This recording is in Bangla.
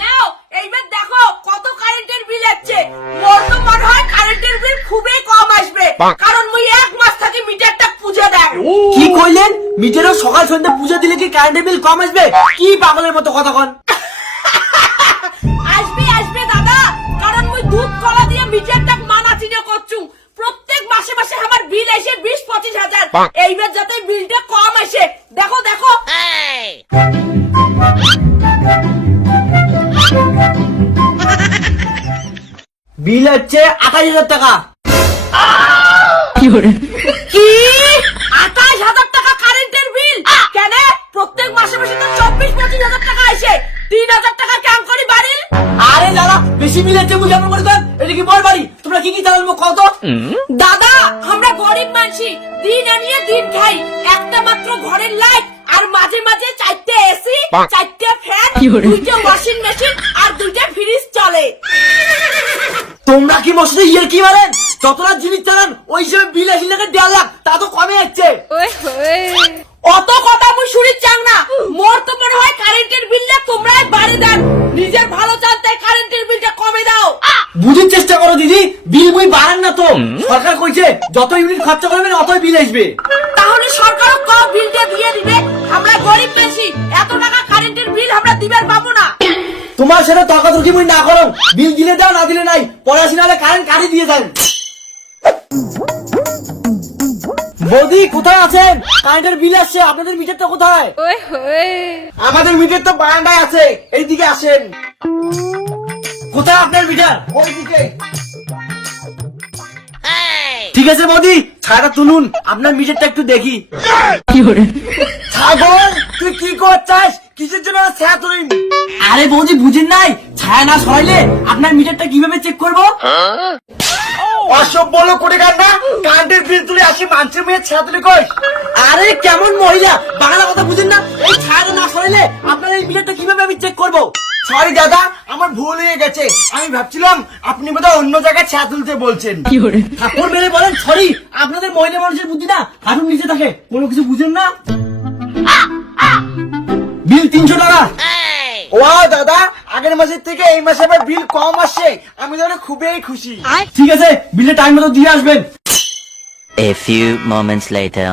নাও এইবার দেখো কত কারেন্টের বিল আসছে। মোর তো মনে হয় কারেন্টের বিল খুবই কম আসবে, কারণ মুই এক মাস থেকে মিটারটা পূজা দেয়। কি কইলেন? মিটারও সকাল সন্ধ্যা পূজা দিলে কি কারেন্টের বিল কম আসবে? কি পাগলের মতো কথা কন। আসবে আসবে দাদা, কারণ মুই দুধ কলা দিয়ে মিটারটা মানাচিনা করছু। প্রত্যেক মাসে মাসে আমার বিল এসে 20-25 হাজার। এইবার যাতে বিলটা কম আসে, দেখো দেখো। বিল হচ্ছে 28,000 টাকা। কি 28,000 টাকা কারেন্টের বিল? কেন প্রত্যেক মাসে মাসে তো 24-25 হাজার টাকা আসে, 3,000 টাকা কেন করি বাড়ির? আরে দাদা, বেশি বিল হচ্ছে বুঝে আপনার করে। এটা কি বড় বাড়ি? তোমরা কি কি চালাবো কত? দাদা আমরা গরিব মানুষই, দিন আনিয়ে দিন খাই। একটা মাত্র ঘরের লাইট আর মাঝে মাঝে 4টে এসি, 4টে ফ্যান, 2টে ওয়াশিং মেশিন আর 2টে ফ্রিজ চলে। তোমরা কি মশলে ইয়ে কি মারেন? যতটা জিনিস চালান ওই হিসেবে বিল আসি লাগে 1.5 লাখ, তা তো কমে যাচ্ছে। অত কথা মুই শুনি চাং না। মোর তো মনে হয় কারেন্টের বিলটা তোমরাই বাড়ি দেন। নিজের ভালো চান তাই কারেন্টের বিলটা কমে দাও। বুঝার চেষ্টা করো দিদি, বিল বই বাড়ান না তো। সরকার কইছে যত ইউনিট খরচা করবেন অতই বিল আসবে। তাহলে সরকারও কম বিলটা দিয়ে দিবে। আমরা গরিব বেশি, এত টাকা কারেন্টের বিল আমরা দিবার পাবো না। তোমার সেটা তর্কাতর্কি বই না করো। বিল দিলে দাও, না দিলে নাই। পড়াশোনা হলে কারেন্ট কাটি দিয়ে যান। বৌদি কোথায় আছেন? কারেন্টের বিল আসছে, আপনাদের মিটারটা কোথায়? আমাদের মিটার তো বারান্দায় আছে, এইদিকে আসেন। কোথায় আপনার মিটার? ওইদিকে। ঠিক আছে বৌদি, ছায়াটা তুলুন, আপনার মিটারটা একটু দেখি। ছাগল, তুই কি করছিস? কিসের জন্য ছায়া তুলিন? আরে বৌদি বুঝেন নাই, ছায়া না সরাইলে আপনার মিটারটা কিভাবে চেক করবো? অসভ্য লোক করে গান না, কারেন্টের বিল তুলে আসি মানুষের মেয়ে ছায়া তুলে কই? আরে কেমন মহিলা, বাংলা কথা বুঝেন না? এই ছায়াটা না সরাইলে আপনার এই মিটারটা কিভাবে আমি চেক করবো? সরি দাদা, আমার ভুল হয়ে গেছে। আমি ভাবছিলাম আপনি বোধহয় অন্য জায়গায় ছায়া তুলতে বলছেন। ঠাকুর মেরে বলেন সরি, আপনাদের মহিলা মানুষের বুদ্ধি না হাঁটুর নিচে থাকে, কোনো কিছু বুঝেন না। বিল 300 টাকা। ওয়াও দাদা, আগের মাসের থেকে এই মাসে আবার বিল কম আসছে, আমি তাহলে খুবই খুশি। ঠিক আছে, বিলে টাইম মতো দিয়ে আসবেন। A few moments later.